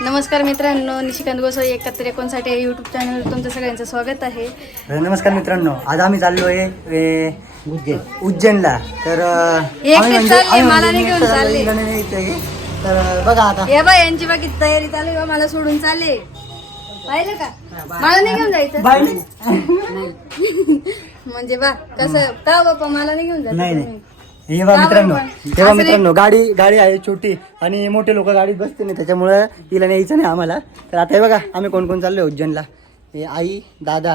नमस्कार मित्रांनो निशिकांत गोसाई एकाहत्तर एकोणसाठी या यूट्यूब चॅनलवर तुमचं सगळ्यांचं स्वागत आहे. नमस्कार मित्रांनो आज आम्ही चाललो आहे उज्जैन. उज्जैनला. तर अं, एकटेच आम्ही म्हणजे- चालले, आम्ही मला म्हणजे नाही घेऊन चालले. नाही आहे. तर बघा आता. हे बा यांची बाकी तयारी चालू आहे बा, मला सोडून चालले. पाहिलं का? मला नाही घेऊन जायचं. बाय नाही. म्हणजे बा कसं का बाप्पा मला नाही घेऊन जायचं नाही? हे बा मित्रांनो? तेव्हा मित्रांनो गाडी गाडी आहे छोटी आणि मोठे लोक गाडीत बसते नाही त्याच्यामुळे हिला न्यायचं नाही आम्हाला. तर आता हे बघा आम्ही कोण कोण चाललोय उज्जैनला. हे आई दादा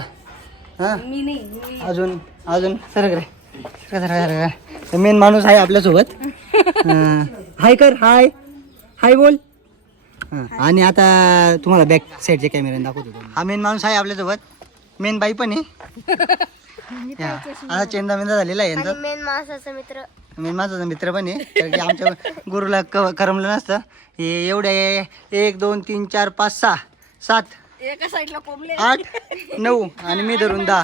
हा? मी नाही मी अजून अजून सरक रे. सरक, सरक, सरक. तर मेन माणूस आहे आपल्यासोबत हाय कर हाय. हाय बोल. आणि आता तुम्हाला बॅक साईडच्या कॅमेऱ्याने दाखवतो. हा मेन माणूस आहे आपल्यासोबत मेन बाई पण आहे. या, आता चेंदा मेंदा झालेला आहे यांचा. मेन माणसाचा मित्र. मेन माझा मित्र पण आहे कारण की आमच्या गुरुला क करमलं नसतं. हे एवढे एक दोन तीन चार पाच सहा सात एका साईडला कोंबले. आठ नऊ आणि मी धरून दहा.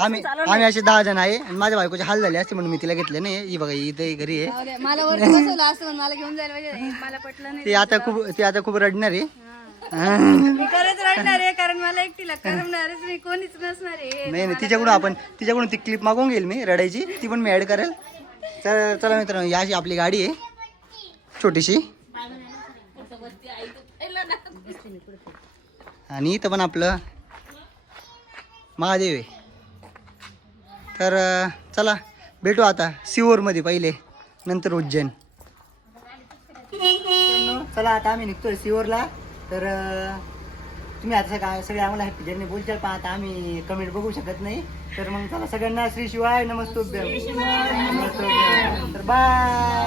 आम्ही आम्ही असे दहा जण आहे आणि माझ्या बायकोचे हाल झाले असते म्हणून मी तिला घेतले नाही. ही बघा इथे घरी आहे. मला वरती बसवलं असं म्हणून मला घेऊन जायला पाहिजे. मला पटलं नाही ती आता खूप ती आता खूप रडणार आहे. मी खरंच रडणार आहे कारण मला एकटीला मी कोणीच नसणार आहे. नाही नाही तिच्याकडून आपण तिच्याकडून ती क्लिप मागवून घेईल मी रडायची. ती पण मी ऍड करेल. तर चला मित्रांनो या अशी आपली गाडी आहे. छोटीशी. आणि इथं पण आपलं महादेव आहे. तर चला भेटू आता सिओरमध्ये पहिले नंतर उज्जैन. चला आता आम्ही निघतोय सिओरला तर तुम्ही आता सगळं सगळे आम्हाला हॅपी जर्नी बोलचाल पण आता आम्ही कमेंट बघू शकत नाही. तर मग चला सगळ्यांना श्री शिवाय नमस्तोभ्यम. तर बाय